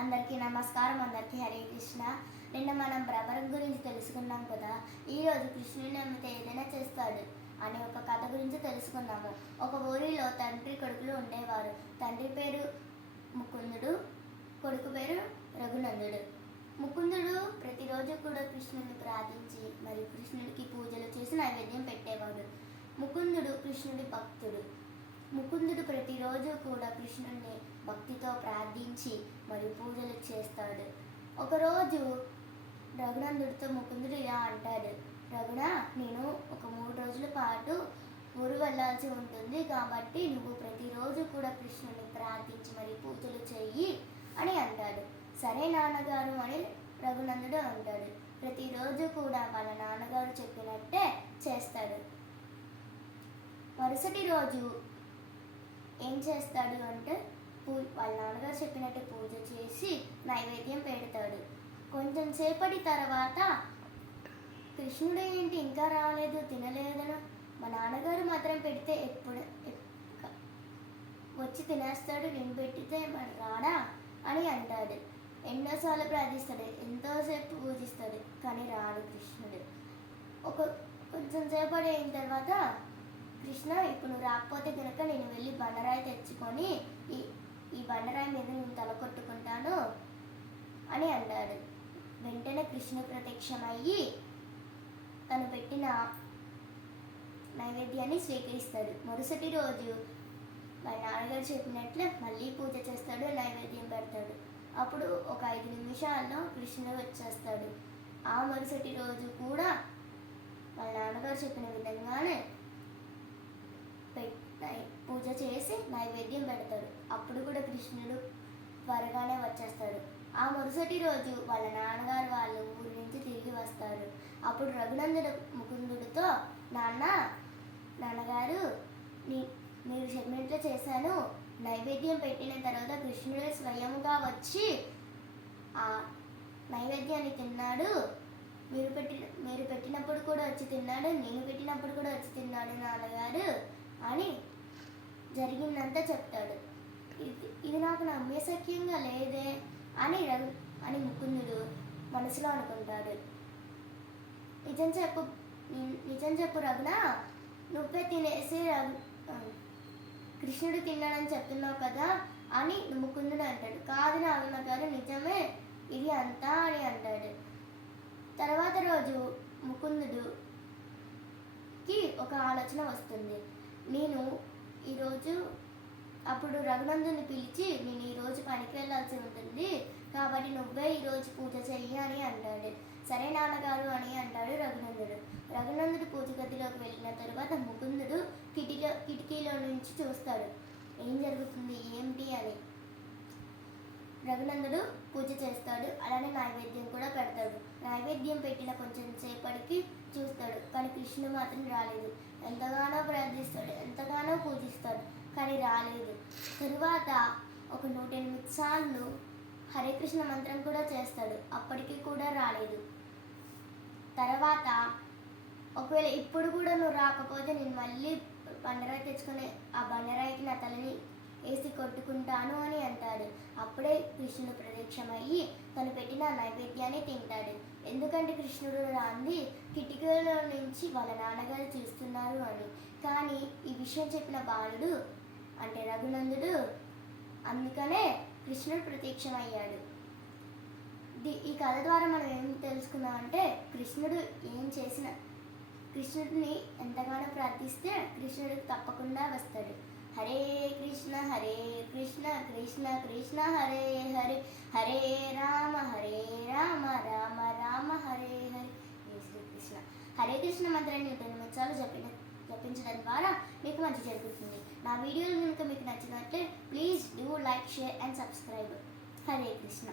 అందరికీ నమస్కారం. అందరికీ హరే కృష్ణ. నిన్న మనం భ్రమరం గురించి తెలుసుకున్నాం కదా. ఈరోజు కృష్ణుని నమ్మితే ఏదైనా చేస్తాడు అనే ఒక కథ గురించి తెలుసుకున్నాము. ఒక ఊరిలో తండ్రి కొడుకులు ఉండేవారు. తండ్రి పేరు ముకుందుడు, కొడుకు పేరు రఘునందుడు. ముకుందుడు ప్రతిరోజు కూడా కృష్ణుని ప్రార్థించి మరియు కృష్ణుడికి పూజలు చేసి నైవేద్యం పెట్టేవాడు. ముకుందుడు కృష్ణుడి భక్తుడు. ముకుందుడు ప్రతిరోజు కూడా కృష్ణుడిని భక్తితో ప్రార్థించి మరియు పూజలు చేస్తాడు. ఒకరోజు రఘునందుడితో ముకుందుడు ఇలా అంటాడు, రఘున, నేను ఒక 3 రోజుల పాటు ఊరు వెళ్ళాల్సి ఉంటుంది, కాబట్టి నువ్వు ప్రతిరోజు కూడా కృష్ణుడిని ప్రార్థించి మరియు పూజలు చెయ్యి అని అంటాడు. సరే నాన్నగారు అని రఘునందుడు అంటాడు. ప్రతిరోజు కూడా వాళ్ళ నాన్నగారు చెప్పినట్టే చేస్తాడు. మరుసటి రోజు ఏం చేస్తాడు అంటే వాళ్ళ నాన్నగారు చెప్పినట్టు పూజ చేసి నైవేద్యం పెడతాడు. కొంచెం సేపటి తర్వాత కృష్ణుడు ఏంటి ఇంకా రాలేదు, తినలేదను, మా నాన్నగారు మాత్రం పెడితే ఎప్పుడు వచ్చి తినేస్తాడు, నేను పెట్టితే మరి రాడా అని అంటాడు. ఎన్నోసార్లు ప్రార్థిస్తాడు, ఎంతోసేపు పూజిస్తాడు, కానీ రాడు కృష్ణుడు. కొంచెం సేపటి అయిన తర్వాత కృష్ణ, ఇప్పుడు నువ్వు రాకపోతే కనుక నేను వెళ్ళి బండరాయి తెచ్చుకొని ఈ బండరాయి మీద నేను తల కొట్టుకుంటాను అని అంటాడు. వెంటనే కృష్ణుడు ప్రత్యక్షమయ్యి తను పెట్టిన నైవేద్యాన్ని స్వీకరిస్తాడు. మరుసటి రోజు వాళ్ళ నాన్నగారు చెప్పినట్లు మళ్ళీ పూజ చేస్తాడు, నైవేద్యం పెడతాడు. అప్పుడు ఒక 5 నిమిషాల్లో కృష్ణుడు వచ్చేస్తాడు. ఆ మరుసటి రోజు కూడా వాళ్ళ నాన్నగారు చెప్పిన విధంగానే పూజ చేసి నైవేద్యం పెడతాడు. అప్పుడు కూడా కృష్ణుడు త్వరగానే వచ్చేస్తాడు. ఆ మరుసటి రోజు వాళ్ళ నాన్నగారు వాళ్ళ ఊరి నుంచి తిరిగి వస్తారు. అప్పుడు రఘునందుడు ముకుందుడితో, నాన్నగారు, మీరు చెప్పినట్లు చేశాను, నైవేద్యం పెట్టిన తర్వాత కృష్ణుడు స్వయంగా వచ్చి ఆ నైవేద్యాన్ని తిన్నాడు, మీరు పెట్టినప్పుడు కూడా వచ్చి తిన్నాడు, నేను పెట్టినప్పుడు కూడా వచ్చి తిన్నాడు నాన్నగారు అని జరిగిందంతా చెప్తాడు. ఇది నాకు నమ్మేసఖ్యంగా లేదే అని ముకుందుడు మనసులో అనుకుంటాడు. నిజం చెప్పు రఘున, నువ్వే తినేసి కృష్ణుడు తిన్నాడని చెప్తున్నావు కదా అని ముకుందుడు అంటాడు. కాదు నాన్నగారు, నిజమే ఇది అంతా అని అంటాడు. తర్వాత రోజు ముకుందుడుకి ఒక ఆలోచన వస్తుంది. నేను ఈరోజు అప్పుడు రఘునందుని పిలిచి, నేను ఈరోజు పనికి వెళ్ళాల్సి ఉంటుంది, కాబట్టి నువ్వే ఈరోజు పూజ చెయ్యి అని అంటాడు. సరే నాన్నగారు అని అంటాడు రఘునందుడు. రఘునందుడు పూజ గదిలోకి వెళ్ళిన తర్వాత ముకుందుడు కిటికీలో నుంచి చూస్తాడు ఏం జరుగుతుంది ఏమిటి అని. రఘునందుడు పూజ చేస్తాడు, అలానే నైవేద్యం కూడా పెడతాడు. నైవేద్యం పెట్టిన కొంచెం సేపటికి చూస్తాడు, కానీ కృష్ణుడు మాత్రం రాలేదు. ఎంతగానో ప్రార్థిస్తాడు, ఎంతగానో పూజిస్తాడు, కానీ రాలేదు. తరువాత ఒక 108 సార్లు హరే కృష్ణ మంత్రం కూడా చేస్తాడు, అప్పటికి కూడా రాలేదు. తర్వాత ఒకవేళ ఇప్పుడు కూడా నువ్వు రాకపోతే నేను మళ్ళీ బండరాయి తెచ్చుకొని ఆ బండరాయికి నా తలని వేసి కొట్టుకుంటాను అని అంటాడు. అప్పుడే కృష్ణుడు ప్రత్యక్షమయ్యి తను పెట్టిన నైవేద్యాన్ని తింటాడు. ఎందుకంటే కృష్ణుడు రాంది కిటికీలో నుంచి వాళ్ళ నాన్నగారు చూస్తున్నారు అని. కానీ ఈ విషయం చెప్పిన బాలుడు అంటే రఘునందుడు, అందుకనే కృష్ణుడు ప్రత్యక్షమయ్యాడు. ఈ కథ ద్వారా మనం ఏం తెలుసుకున్నాం అంటే కృష్ణుడిని ఎంతగానో ప్రార్థిస్తే కృష్ణుడు తప్పకుండా వస్తాడు. హరే కృష్ణ కృష్ణ కృష్ణ హరే హరే, హరే రామ రామ రామ హరే హరే. శ్రీకృష్ణ. హరే కృష్ణ మంత్రాన్ని 23 సార్లు జపించడం ద్వారా మీకు మంచి జరుగుతుంది. నా వీడియోలు కనుక మీకు నచ్చినట్లే please do like, share and subscribe. Hare Krishna.